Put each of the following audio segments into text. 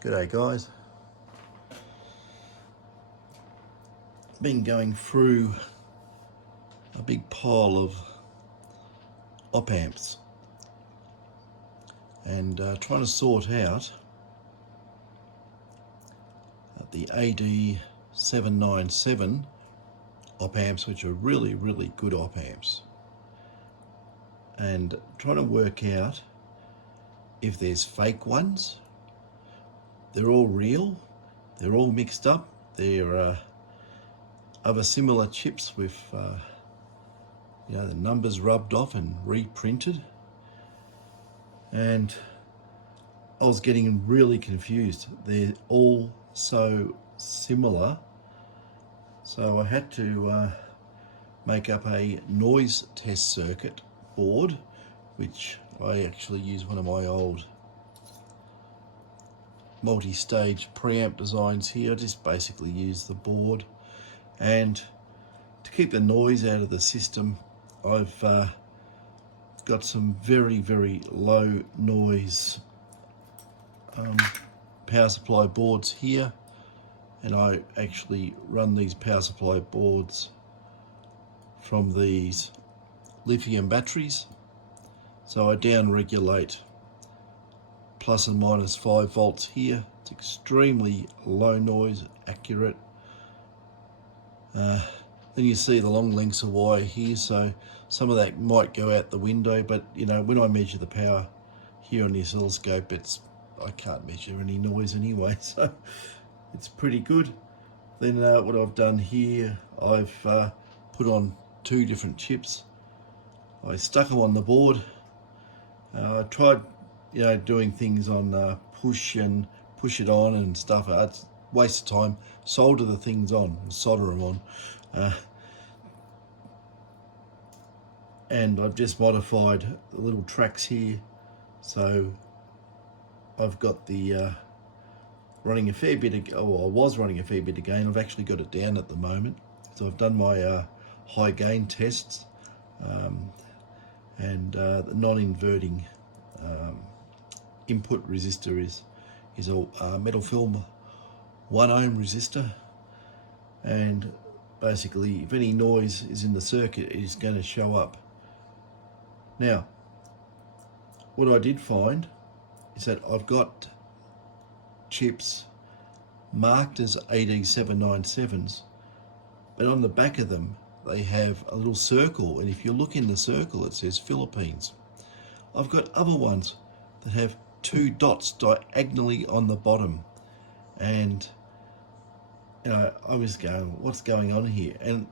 G'day guys. Been going through a big pile of Opamps and trying to sort out the AD797 Opamps, which are really good Opamps, and trying to work out if there's fake ones. They're all real, they're all mixed up, they're other similar chips with the numbers rubbed off and reprinted, and I was getting really confused. They're all so similar, so I had to make up a noise test circuit board, which I actually use one of my old multi-stage preamp designs here. I just basically use the board, and to keep the noise out of the system, I've got some very low noise power supply boards here, and I actually run these power supply boards from these lithium batteries, so I down regulate plus and minus 5 volts here. It's extremely low noise, accurate. Then you see the long lengths of wire here, so some of that might go out the window, but when I measure the power here on the oscilloscope, I can't measure any noise anyway, so it's pretty good. Then what I've done here, I've put on 2 different chips. I stuck them on the board. I tried doing things on push it on and stuff. It's a waste of time. Solder the things on, solder them on. And I've just modified the little tracks here, so I've got the running a fair bit of, I was running a fair bit of gain. I've actually got it down at the moment. So I've done my high gain tests, and the non-inverting input resistor is a metal film 1 ohm resistor, and basically if any noise is in the circuit, it is going to show up. Now, what I did find is that I've got chips marked as AD797s, but on the back of them they have a little circle, and if you look in the circle it says Philippines. I've got other ones that have 2 dots diagonally on the bottom, and I was going, what's going on here? And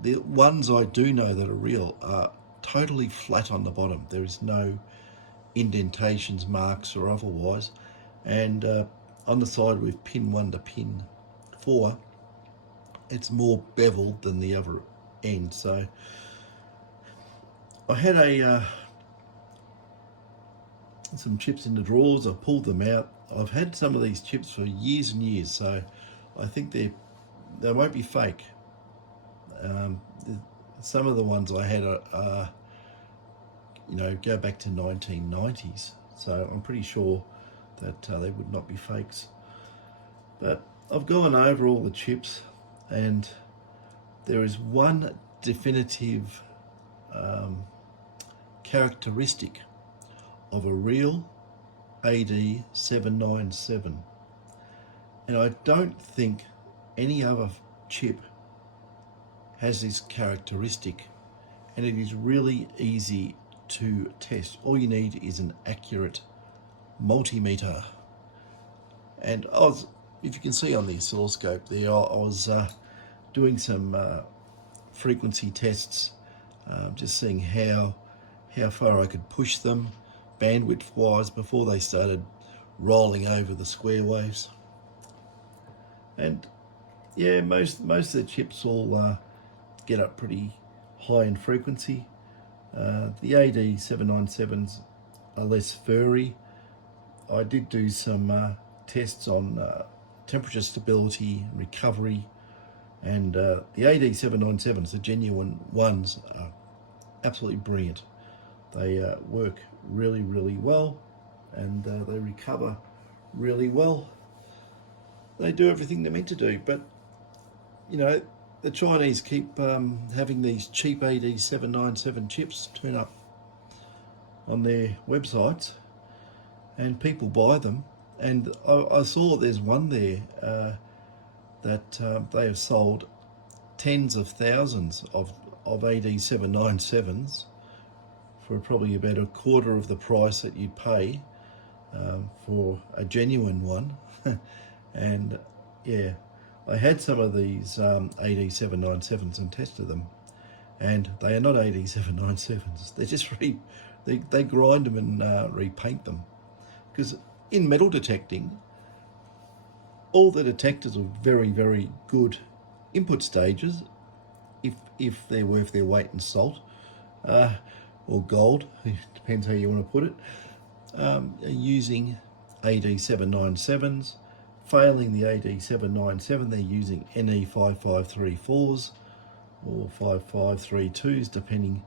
the ones I do know that are real are totally flat on the bottom. There is no indentations, marks or otherwise, and on the side with pin 1 to pin 4, it's more beveled than the other end. So I had some chips in the drawers. I pulled them out. I've had some of these chips for years and years, so I think they won't be fake. Some of the ones I had are go back to 1990s, so I'm pretty sure that they would not be fakes. But I've gone over all the chips, and there is one definitive characteristic of a real AD797, and I don't think any other chip has this characteristic, and it is really easy to test. All you need is an accurate multimeter, and if you can see on the oscilloscope there, I was doing some frequency tests, just seeing how far I could push them bandwidth wise before they started rolling over the square waves. And yeah, most of the chips all get up pretty high in frequency. The AD797s are less furry. I did do some tests on temperature stability, recovery, and the AD797s, the genuine ones, are absolutely brilliant. They work really well, and they recover really well. they do everything they're meant to do. But, you know, the Chinese keep having these cheap AD797 chips turn up on their websites, and people buy them. And I saw there's one there that they have sold tens of thousands of AD797s for probably about a quarter of the price that you'd pay for a genuine one. And yeah, I had some of these AD797s and tested them, and they are not AD797s. They're just they grind them and repaint them, because in metal detecting, all the detectors are very, very good input stages, if they're worth their weight in salt or gold, depends how you want to put it, using AD797s. Failing the AD797, they're using NE5534s or 5532s, depending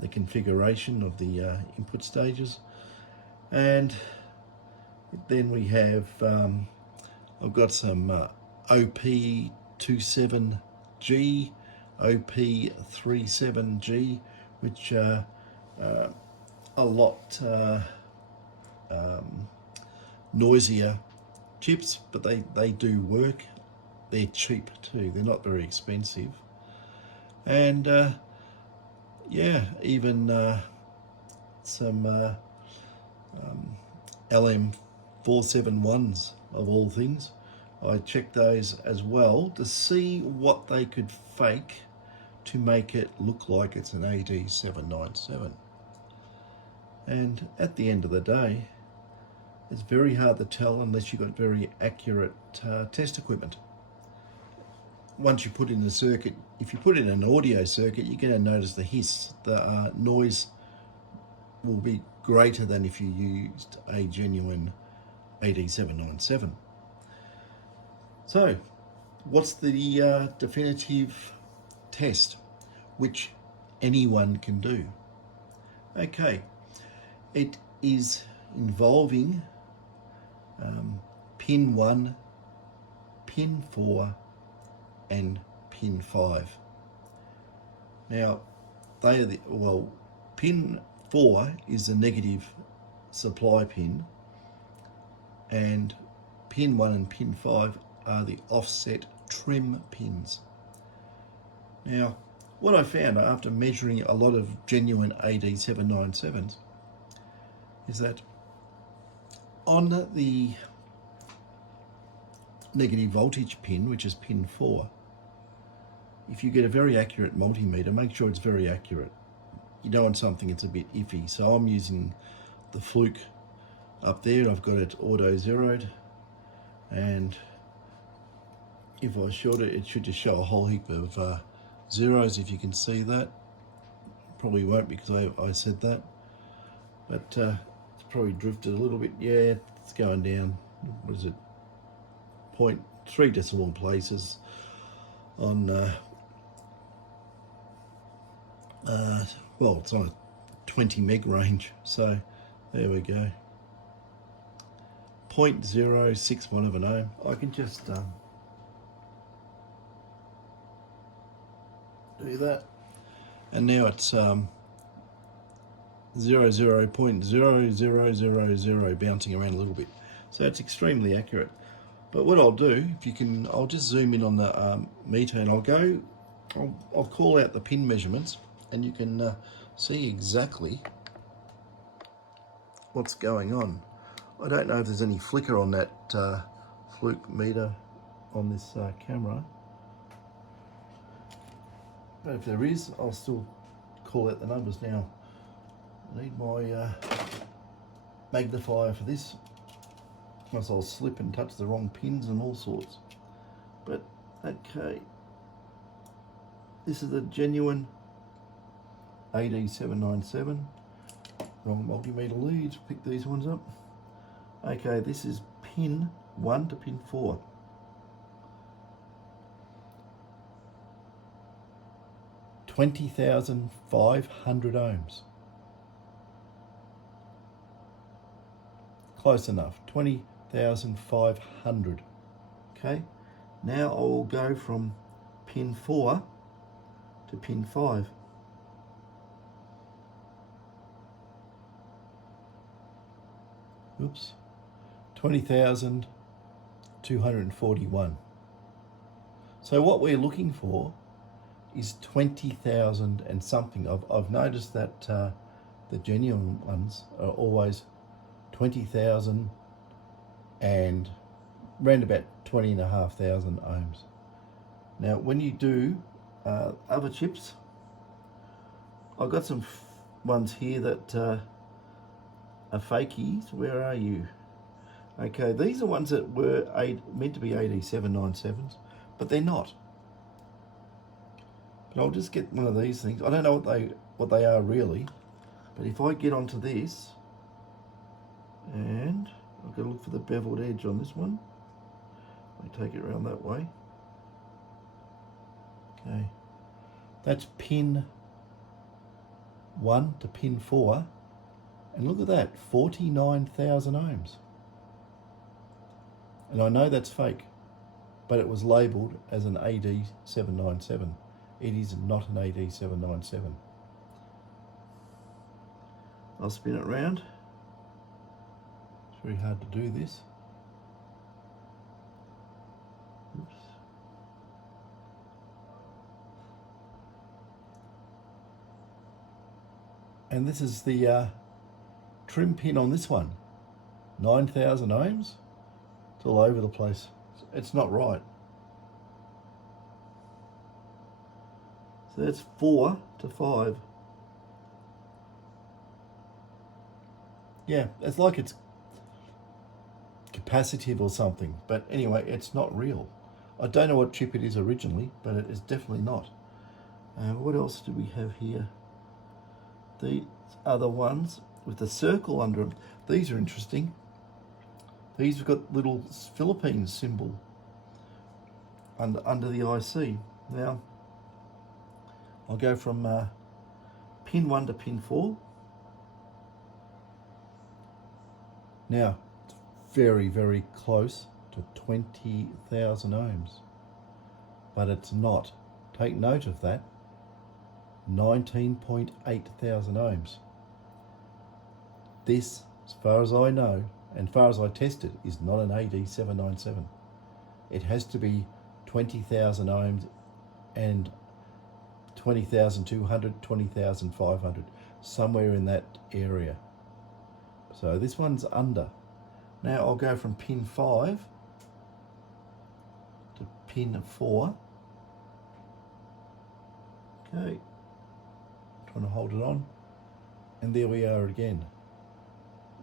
the configuration of the input stages. And then we have, I've got some OP27G, OP37G, which are a lot noisier chips, but they do work. They're cheap too, they're not very expensive. And yeah, even some LM471s of all things. I checked those as well to see what they could fake to make it look like it's an AD797. And at the end of the day, it's very hard to tell unless you've got very accurate test equipment. Once you put in the circuit, if you put in an audio circuit, you're going to notice the hiss, the noise will be greater than if you used a genuine AD797. So, what's the definitive test, which anyone can do? Okay, it is involving pin 1, pin 4 and pin 5. Now, they are pin 4 is the negative supply pin, and pin 1 and pin 5 are the offset trim pins. Now, what I found after measuring a lot of genuine AD797s is that on the negative voltage pin, which is pin 4, if you get a very accurate multimeter, make sure it's very accurate. You don't want something that's a bit iffy. So I'm using the Fluke up there. I've got it auto zeroed, and if I short it, it should just show a whole heap of zeros, if you can see that. Probably won't, because I said that, but it's probably drifted a little bit. Yeah, it's going down. What is it? 0.3 decimal places on well, it's on a 20 meg range, so there we go. 0.061 of an ohm. I can just do that, and now it's 0.0000 bouncing around a little bit, so it's extremely accurate. But what I'll do, if you can, I'll just zoom in on the meter, and I'll call out the pin measurements, and you can see exactly what's going on. I don't know if there's any flicker on that Fluke meter on this camera, but if there is, I'll still call out the numbers. Now, I need my magnifier for this, else I'll slip and touch the wrong pins and all sorts. But okay, this is a genuine AD797. Wrong multimeter leads, pick these ones up. Okay, this is pin 1 to pin 4. $20,500 ohms. Close enough, 20,500. Okay, now I will go from pin 4 to pin 5. Oops, 20,241. So what we're looking for is 20,000 and something. I've noticed that the genuine ones are always 20,000 and around about 20,500 ohms. Now, when you do other chips, I've got some ones here that are fakies. Where are you? Okay, these are ones that were meant to be AD797s, but they're not. But I'll just get one of these things. I don't know what they are really, but if I get onto this, and I've got to look for the beveled edge on this one. I take it around that way. Okay, that's pin 1 to pin 4, and look at that, 49,000 ohms. And I know that's fake, but it was labelled as an AD797. It is not an AD797. I'll spin it round. It's very hard to do this. Oops. And this is the trim pin on this one. 9,000 ohms. It's all over the place. It's not right. So that's 4 to 5. Yeah, it's like it's capacitive or something. But anyway, it's not real. I don't know what chip it is originally, but it is definitely not. What else do we have here? These other ones with the circle under them. These are interesting. These have got little Philippines symbol under the IC. Now, I'll go from pin 1 to pin 4. Now, it's very, very close to 20,000 ohms, but it's not. Take note of that. 19.8 thousand ohms. This, as far as I know, and as far as I tested, is not an AD797. It has to be 20,000 ohms and 20,200, 20,500, somewhere in that area. So this one's under. Now I'll go from pin 5 to pin 4. Okay, trying to hold it on, and there we are again,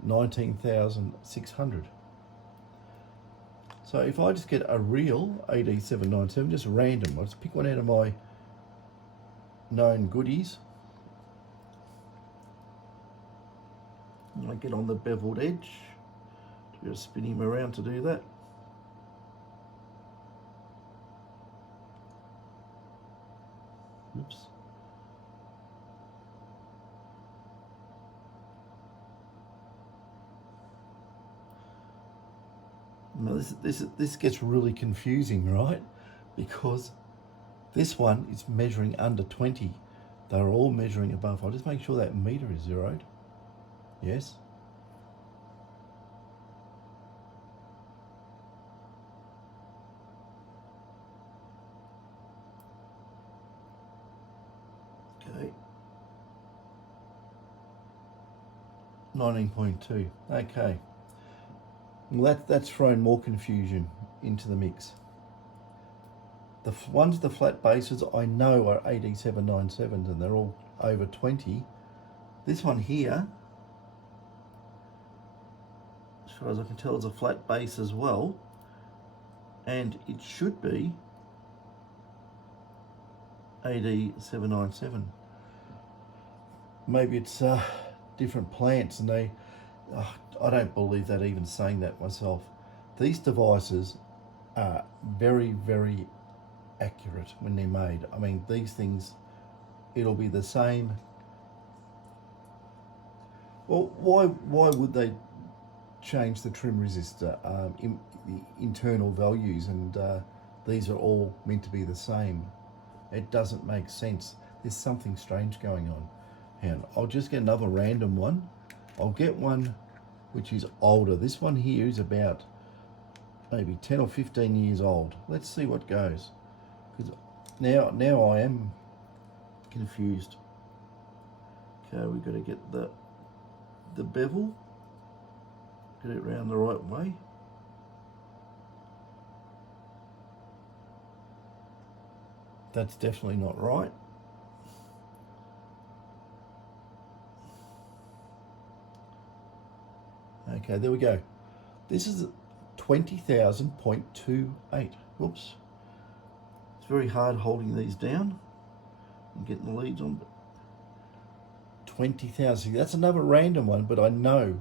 19,600. So if I just get a real AD797, just random, I'll just pick one out of my known goodies, and I get on the beveled edge, just spin him around to do that. Oops. Now this gets really confusing, right? Because this one is measuring under 20. They're all measuring above. I'll just make sure that meter is zeroed. Yes. Okay. 19.2. Okay. Well, that's thrown more confusion into the mix. The ones with the flat bases I know are AD797s, and they're all over 20. This one here, as far as I can tell, is a flat base as well, and it should be AD797. Maybe it's different plants, and they, I don't believe that even saying that myself. These devices are very, very accurate when they're made. I mean, these things, it'll be the same. Well, why would they change the trim resistor in the internal values, and these are all meant to be the same. It doesn't make sense. There's something strange going on. And I'll just get another random one. I'll get one which is older. This one here is about maybe 10 or 15 years old. Let's see what goes. Because now I am confused. Okay, we've got to get the bevel, get it round the right way. That's definitely not right. Okay, there we go. This is 20,000.28. Whoops. It's very hard holding these down and getting the leads on. 20,000. That's another random one, but I know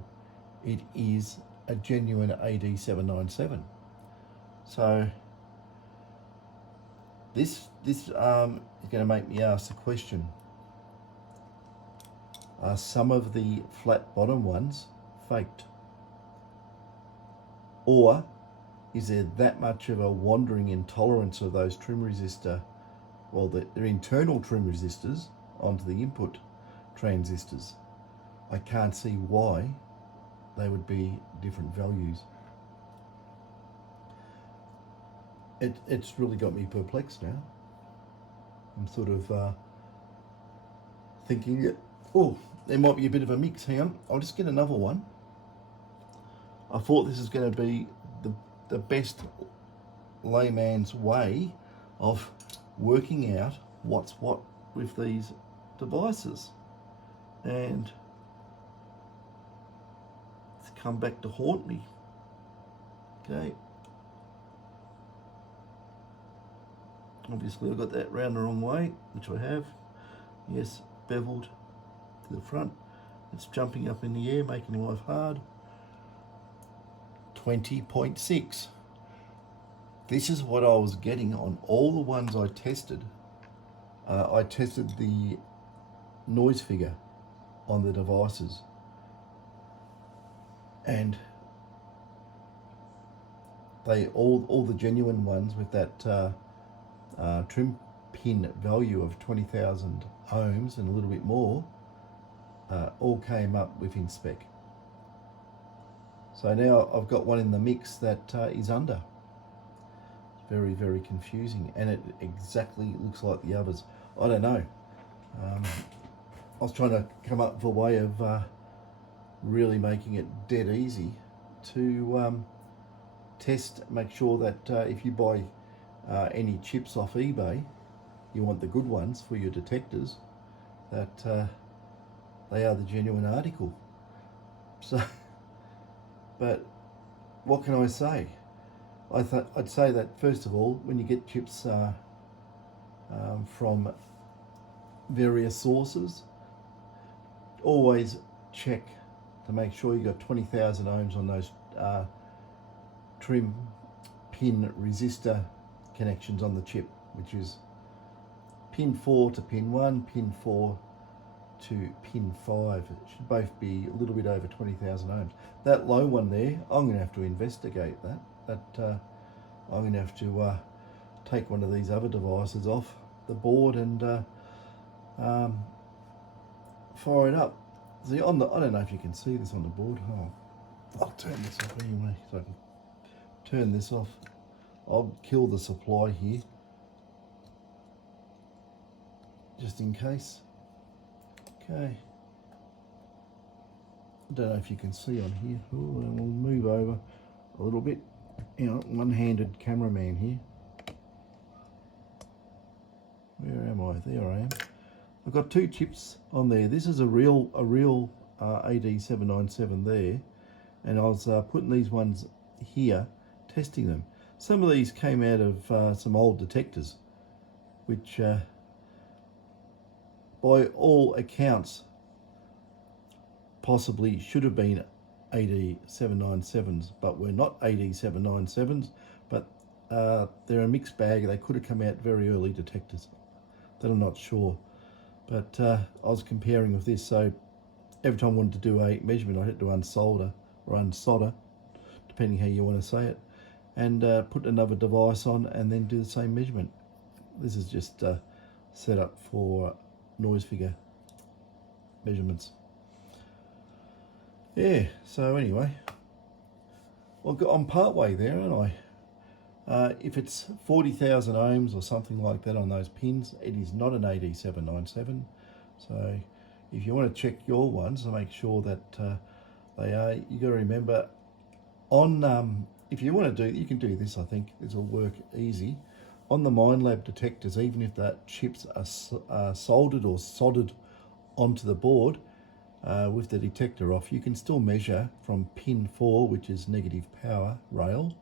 it is a genuine AD797. So this is going to make me ask the question: are some of the flat bottom ones faked? Or is there that much of a wandering intolerance of those trim resistor, well, their internal trim resistors onto the input transistors? I can't see why they would be different values. It's really got me perplexed now. I'm sort of thinking that, oh, there might be a bit of a mix. Hang on, I'll just get another one. I thought this is going to be the best layman's way of working out what's what with these devices. And it's come back to haunt me. Okay. Obviously I got that round the wrong way, which I have. Yes, beveled to the front. It's jumping up in the air, making life hard. 20.6. This is what I was getting on all the ones I tested. I tested the noise figure on the devices, and they all the genuine ones with that trim pin value of 20,000 ohms and a little bit more all came up within spec. So now I've got one in the mix that is under. It's very, very confusing, and it exactly looks like the others. I don't know. I was trying to come up with a way of really making it dead easy to test, make sure that if you buy any chips off eBay, you want the good ones for your detectors, that they are the genuine article. So, but what can I say? I'd say that first of all, when you get chips from various sources, always check to make sure you got 20,000 ohms on those trim pin resistor connections on the chip, which is pin 4 to pin 1, pin 4 to pin 5. It should both be a little bit over 20,000 ohms. That low one there, I'm going to have to investigate that. I'm going to have to take one of these other devices off the board and fire it up. See, I don't know if you can see this on the board. Oh, I'll turn this off anyway, so I can turn this off. I'll kill the supply here, just in case. Okay. I don't know if you can see on here. Ooh, and we'll move over a little bit. You know, one-handed cameraman here. Where am I? There I am. I've got two chips on there. This is a real AD797 there, and I was putting these ones here, testing them. Some of these came out of some old detectors, which by all accounts possibly should have been AD797s, but were not AD797s, but they're a mixed bag. They could have come out very early detectors. That I'm not sure. But I was comparing with this, so every time I wanted to do a measurement, I had to unsolder run solder, depending how you want to say it, and put another device on and then do the same measurement. This is just set up for noise figure measurements. Yeah, so anyway, well, I'm part way there, aren't I? If it's 40,000 ohms or something like that on those pins, it is not an AD797. So if you want to check your ones to make sure that they are, you got to remember on, if you want to do, you can do this, I think this will work easy. On the Minelab detectors, even if the chips are soldered or soldered onto the board with the detector off, you can still measure from pin 4, which is negative power rail,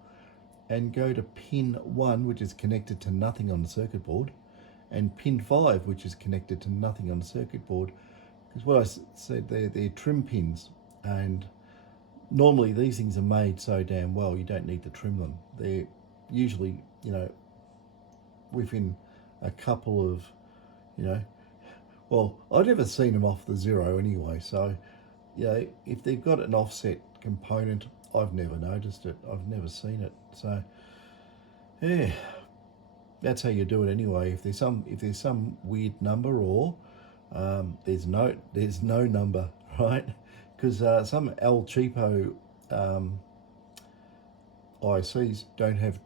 and go to pin 1, which is connected to nothing on the circuit board, and pin 5, which is connected to nothing on the circuit board. Because what I said, they're trim pins, and normally these things are made so damn well you don't need to trim them. They're usually, you know, within a couple of, you know, well, I've never seen them off the zero anyway, so, you know, if they've got an offset component, I've never noticed it, I've never seen it. So yeah, that's how you do it anyway. If there's some weird number, or there's no number, right? Because some El Cheapo ICs don't have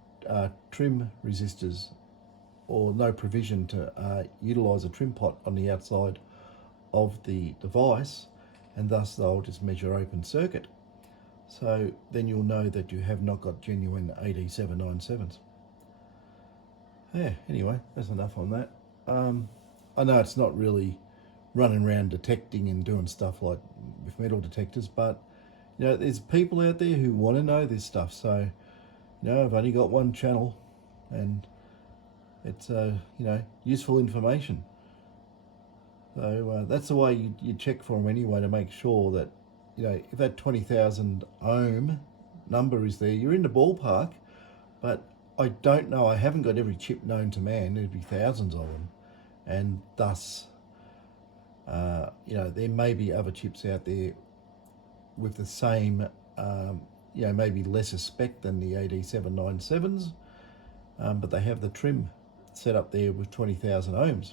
trim resistors, or no provision to utilize a trim pot on the outside of the device, and thus they'll just measure open circuit. So then you'll know that you have not got genuine AD797s. Yeah, anyway, that's enough on that. I know it's not really running around detecting and doing stuff like with metal detectors, but you know, there's people out there who want to know this stuff. So, you know, I've only got one channel, and it's you know, useful information. So that's the way you check for them anyway, to make sure that, you know, if that 20,000 ohm number is there, you're in the ballpark. But I don't know, I haven't got every chip known to man, there'd be thousands of them, and thus you know, there may be other chips out there with the same you know, maybe lesser spec than the AD797s, but they have the trim set up there with 20,000 ohms.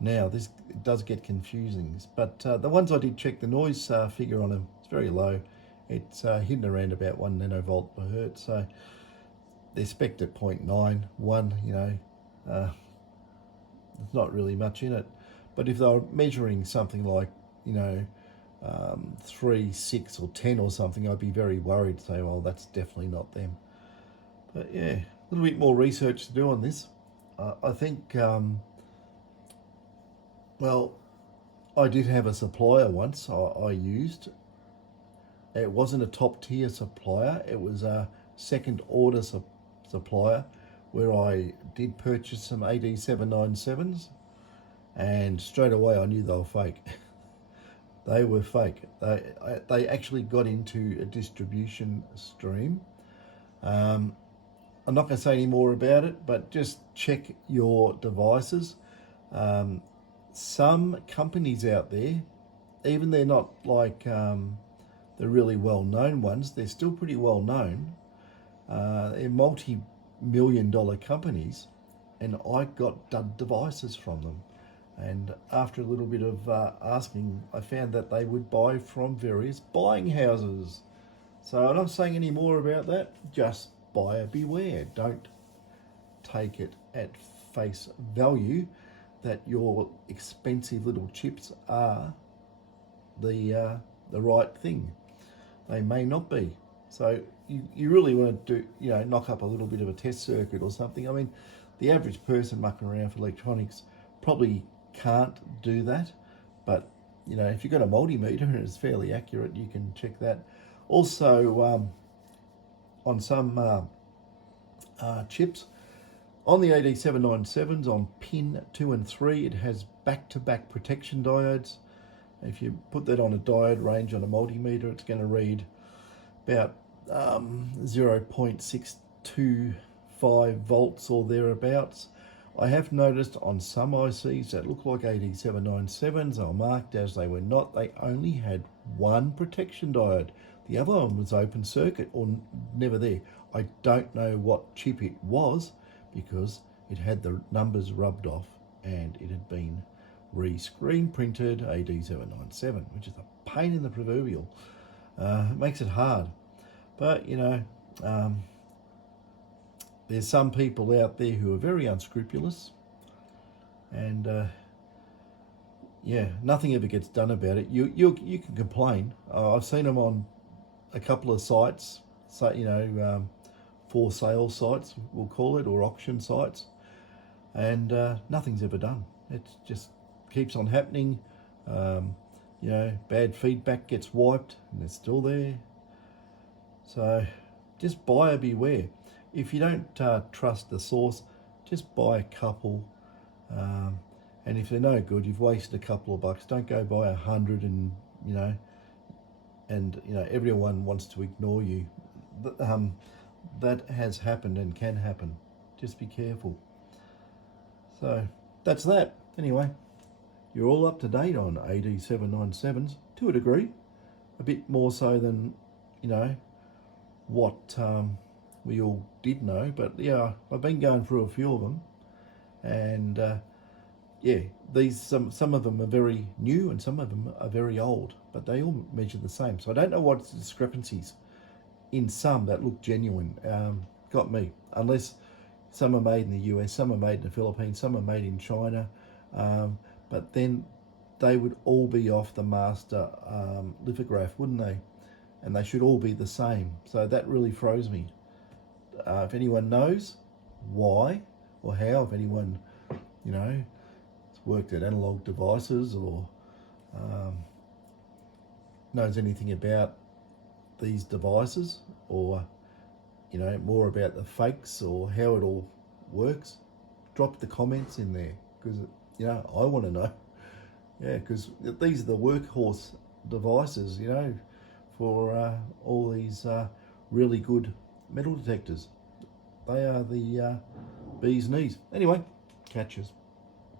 Now this does get confusing, but the ones I did check, the noise figure on them, it's very low. It's hidden around about 1 nanovolt per hertz, so they're spec'd at 0.91, you know, there's not really much in it. But if they were measuring something like, you know, 3, 6 or 10 or something, I'd be very worried, say, well, that's definitely not them. But yeah, a little bit more research to do on this. I think well, I did have a supplier once I used. It wasn't a top tier supplier, it was a second order supplier, where I did purchase some AD797s, and straight away I knew they were fake. They were fake. They actually got into a distribution stream. I'm not going to say any more about it, but just check your devices. Some companies out there, even they're not like the really well-known ones, they're still pretty well-known. They're multi-million-dollar companies, and I got dud devices from them. And after a little bit of asking, I found that they would buy from various buying houses. So I'm not saying any more about that, just buyer beware. Don't take it at face value that your expensive little chips are the right thing. They may not be. So you really want to do, you know, knock up a little bit of a test circuit or something. I mean, the average person mucking around for electronics probably can't do that, but you know, if you've got a multimeter and it's fairly accurate, you can check that. Also, on some chips, on the AD797s, on pin 2 and 3, it has back-to-back protection diodes. If you put that on a diode range on a multimeter, it's going to read about 0.625 volts or thereabouts. I have noticed on some ICs that look like AD797s are marked as they were not. They only had one protection diode. The other one was open circuit or never there. I don't know what chip it was because it had the numbers rubbed off and it had been re-screen printed AD797, which is a pain in the proverbial. It makes it hard. But, you know, there's some people out there who are very unscrupulous and yeah, nothing ever gets done about it. You can complain. I've seen them on a couple of sites, so, you know, for sale sites, we'll call it, or auction sites, and nothing's ever done. It just keeps on happening. You know, bad feedback gets wiped and it's still there. So just buyer beware. If you don't trust the source, just buy a couple. And if they're no good, you've wasted a couple of bucks. Don't go buy 100 and, you know, everyone wants to ignore you. That has happened and can happen. Just be careful. So that's that. Anyway, you're all up to date on AD797s to a degree, a bit more so than, you know, what we all did know. But yeah, I've been going through a few of them, and yeah, these some of them are very new and some of them are very old, but they all measure the same. So I don't know what's the discrepancies in some that look genuine. Got me. Unless some are made in the US, some are made in the Philippines, some are made in China, but then they would all be off the master lithograph, wouldn't they? And they should all be the same. So that really throws me. If anyone knows why or how, if anyone, you know, worked at analog devices or knows anything about these devices, or, you know, more about the fakes or how it all works, drop the comments in there, because, you know, I want to know. Yeah, because these are the workhorse devices, you know, for all these really good metal detectors. They are the bee's knees. Anyway, catches.